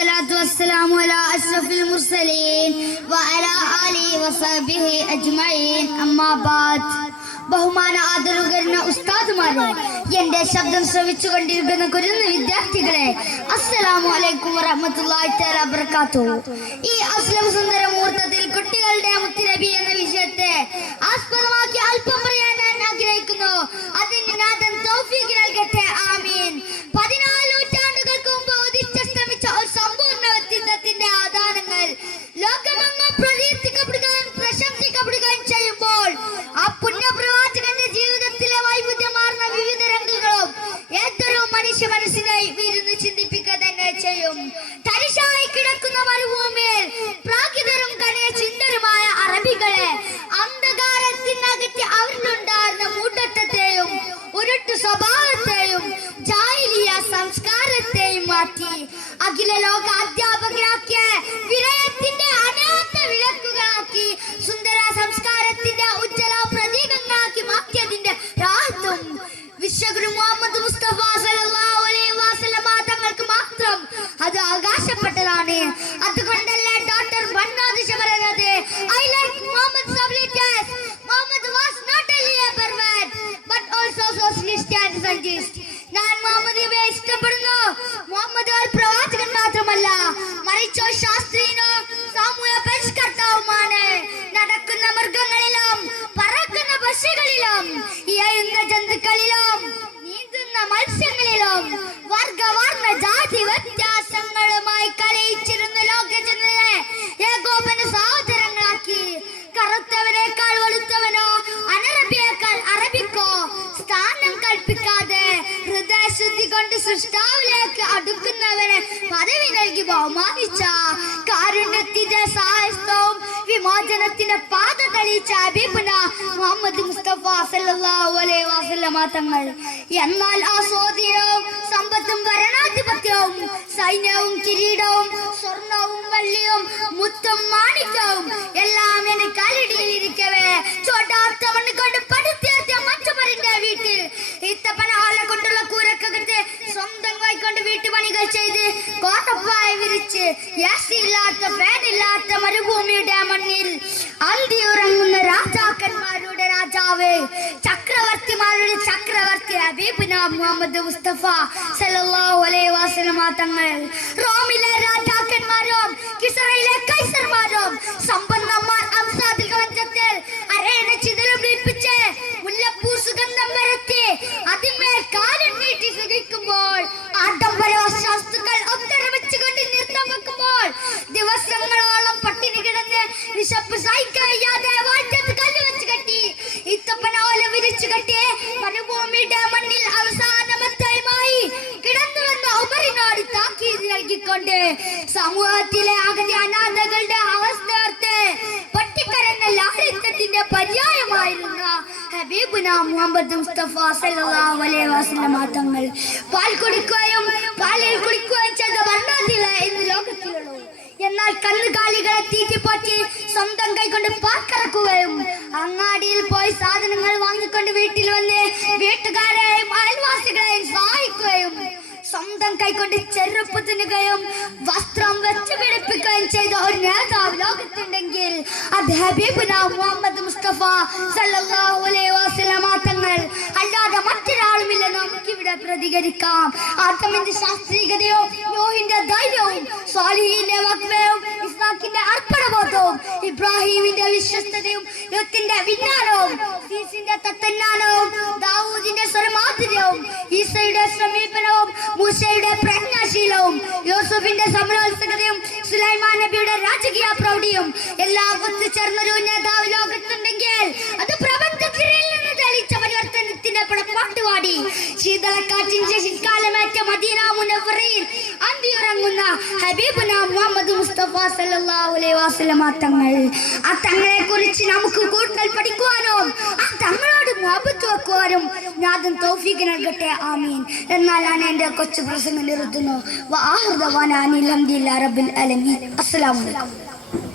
والصلاة والسلام على أشرف المرسلين وعلى آله وصحبه أجمعين. أما بعد ബഹുമാന ആദരവുകരുന്ന ഉസ്താദുമാരെ എന്റെ ശബ്ദം ശ്രമിച്ചു കൊണ്ടിരിക്കുന്ന കുരുന്ന വിദ്യാർത്ഥികളെ അസ്സലാമു അലൈക്കും തആല ഈ അസ്ലം സുന്ദര മുഹൂർത്തത്തിൽ കുട്ടികളുടെ ചെയ്യും. തരിശായി കിടക്കുന്ന മരുഭൂമിയിൽ പ്രാകൃതരും കണിയ ചിന്തരുമായ അറബികളെ അന്ധകാരത്തിനകറ്റി അവരിലുണ്ടായിരുന്ന മൂഢത്വത്തെയും ഉരുട്ടു സ്വഭാവത്തെയും ജാഹിലിയ സംസ്കാരത്തെയും മാറ്റി. അഖില ലോക അധ്യാപകരാക്കിയ വിനയത്തിന്റെ അനാഥ വിളക്കുകളാക്കി സുന്ദര സംസ്കാരത്തിന്റെ ഉജ്ജ്വല ഹൃദയശുദ്ധി കൊണ്ട് സൃഷ്ടാവിലേക്ക് അടുക്കുന്നവനെ പദവി നൽകി ബഹുമാനിച്ച കാരുണ്യത്തിന്റെ സാഹസവും വിമോചനത്തിന്റെ പാത തെളിയിച്ച അബീബുന മുഹമ്മദ് മുസ്തഫ സല്ലല്ലാഹു അലൈഹി വസല്ലമ തങ്ങൾ. എന്നാൽ ആ സ്വാധീനവും സമ്പത്തും ഭരണാധിപത്യവും സൈന്യവും കിരീടവും സ്വർണവും വെള്ളിയും മുത്തും മാണിക്യവും എല്ലാം എന്റെ കാലടിയിലിരിക്കവേ ചോട്ടാത്ത മണ്ണ് കൊണ്ട് ഇത്തപ്പന ആല കൊണ്ടുള്ള സ്വന്തം വായിക്കൊണ്ട് വീട്ടുപണികൾ ചെയ്ത് കോട്ടപ്പായ വിരിച്ച് യാസി ഇല്ലാത്ത ഫാൻ മരുഭൂമിയുടെ മണ്ണിൽ അന്തി ഉറങ്ങുന്ന രാജാക്കന്മാരുടെ രാജാവ് ചക്രവർത്തിമാരുടെ ചക്രവർത്തി ഹബീബിന മുഹമ്മദ് മുസ്തഫ സല്ലല്ലാഹു അലൈഹി വസല്ലമ തങ്ങൾ. റോമിലെ രാജാക്കന്മാരും കിസറയിലെ കൈസർമാരും സമ്പന്നന്മാർ അംസാദിൽ കവചത്തിൽ അരേണ ചിതലും ലയിപ്പിച്ച് മുല്ലപ്പൂ നൽകിക്കൊണ്ട് സമൂഹത്തിലെ അഗതി അനാഥകളുടെ അവസ്ഥ ഓർത്ത് പൊട്ടിക്കരഞ്ഞ ലാളിത്യത്തിന്റെ പര്യായമായിരുന്ന ഹബീബുന മുഹമ്മദ് മുസ്തഫ സല്ലല്ലാഹു അലൈഹി വസല്ലമ തങ്ങൾ പാൽ കുടിക്കുകയും പാലിൽ കുടിക്കുകയും ചെയ്ത ഭരണത്തിലെ ഇന്ന് ലോകത്തിലുള്ളൂ. എന്നാൽ കന്നുകാലികളെ തീറ്റിപ്പറ്റി സ്വന്തം കൈകൊണ്ട് പാർക്കിറക്കുകയും അങ്ങാടിയിൽ പോയി സാധനങ്ങൾ വാങ്ങിക്കൊണ്ട് വീട്ടിൽ വന്ന് വീട്ടുകാരെയും അയൽവാസികളെയും സ്വന്തം കൈകൊണ്ട് ചെരുപ്പ് തിന്നുകയും വസ്ത്രം വെച്ച് പിടിപ്പിക്കുകയും ചെയ്ത ഒരു നേതാവ് ലോകത്തുണ്ടെങ്കിൽ അത് ഹബീബുന മുഹമ്മദ് മുസ്തഫ സല്ലല്ലാഹു അലൈഹി വസല്ലമ തങ്ങൾ അല്ലാതെ മറ്റൊരാളുമില്ല നമുക്കിവിടെ പ്രതികരിക്കാം. ആത്മന്റെ ശാസ്ത്രീയതയോ നോഹിന്റെ ധൈര്യവും സ്വാലിഹിന്റെ വക്വയും ഇസ്ലാക്കിന്റെ അർപ്പണബോധവും ഇബ്രാഹിമിന്റെ വിശ്വസ്തതയും യുത്തിന്റെ വിജ്ഞാനവും സ്വരമാധുര്യവും ഈസയുടെ സമീപനവും മൂസയുടെ പ്രജ്ഞാശീലവും യൂസുഫിന്റെ സമരോത്സുകതയും സുലൈമാൻ നബിയുടെ രാജകീയ പ്രൗഢിയും എല്ലാം ഒത്തുചേർന്നൊരു നേതാവ് ലോകത്തുണ്ടെങ്കിൽ അത് മുഹമ്മദ് മുസ്തഫ സല്ലല്ലാഹു അലൈഹി വസല്ലമ തങ്ങളെ കുറിച്ച് നമുക്ക് കൂടുതൽ പഠിക്കുവാനോ? ആ തങ്ങളോട് മുഹബത്ത് വെക്കുവാനും നാഥൻ തൗഫീഖ് നൽകട്ടെ ആമീൻ. എന്നാൽ ഞാൻ എന്റെ കൊച്ചു പ്രസംഗം നിർത്തുന്നു അസ്സലാമു അലൈക്കും.